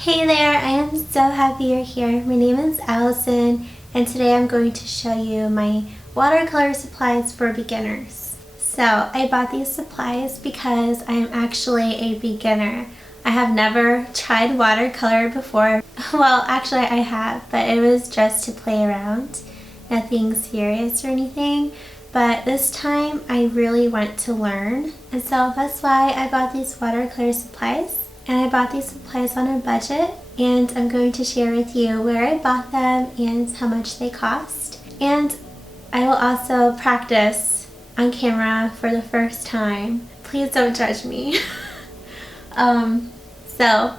Hey there, I am so happy you're here. My name is Allison and today I'm going to show you my watercolor supplies for beginners. So I bought these supplies because I am actually a beginner. I have never tried watercolor before. Well, actually I have, but it was just to play around. Nothing serious or anything. But this time I really want to learn. And so that's why I bought these watercolor supplies. And I bought these supplies on a budget, and I'm going to share with you where I bought them and how much they cost. And I will also practice on camera for the first time. Please don't judge me. So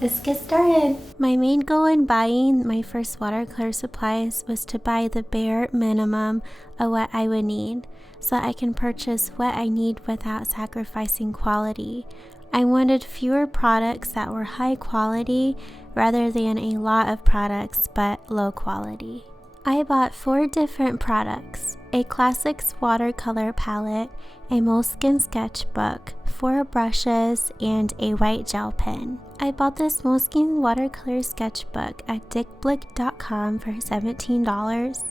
let's get started. My main goal in buying my first watercolor supplies was to buy the bare minimum of what I would need so I can purchase what I need without sacrificing quality. I wanted fewer products that were high quality rather than a lot of products but low quality. I bought 4 different products: a classics watercolor palette, a moleskin sketchbook, 4 brushes, and a white gel pen. I bought this moleskin watercolor sketchbook at dickblick.com for $17.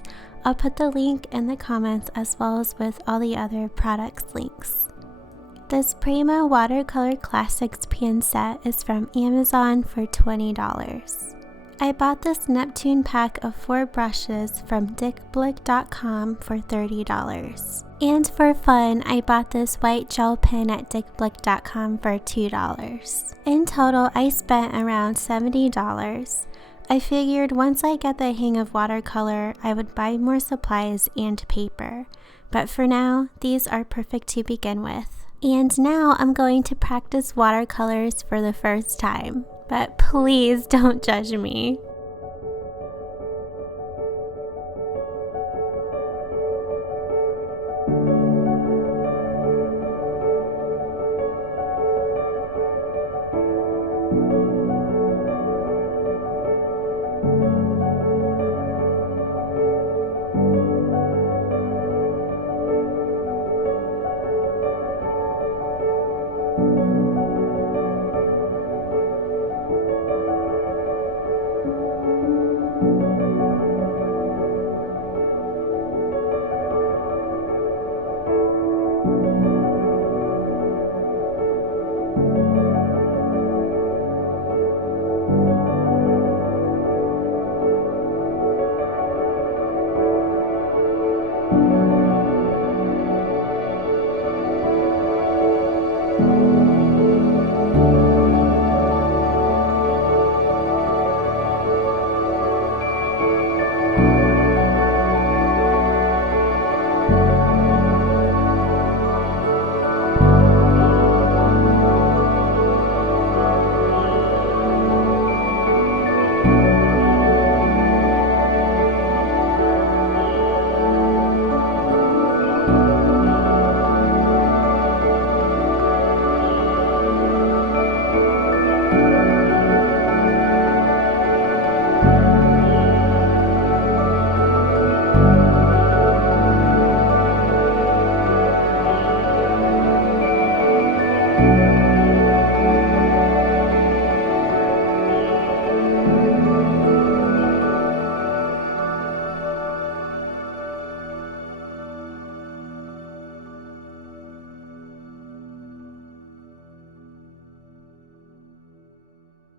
I'll put the link in the comments as well as with all the other products links. This Prima Watercolor Classics pen set is from Amazon for $20. I bought this Neptune pack of 4 brushes from dickblick.com for $30. And for fun, I bought this white gel pen at dickblick.com for $2. In total, I spent around $70. I figured once I get the hang of watercolor, I would buy more supplies and paper. But for now, these are perfect to begin with. And now I'm going to practice watercolors for the first time, but please don't judge me.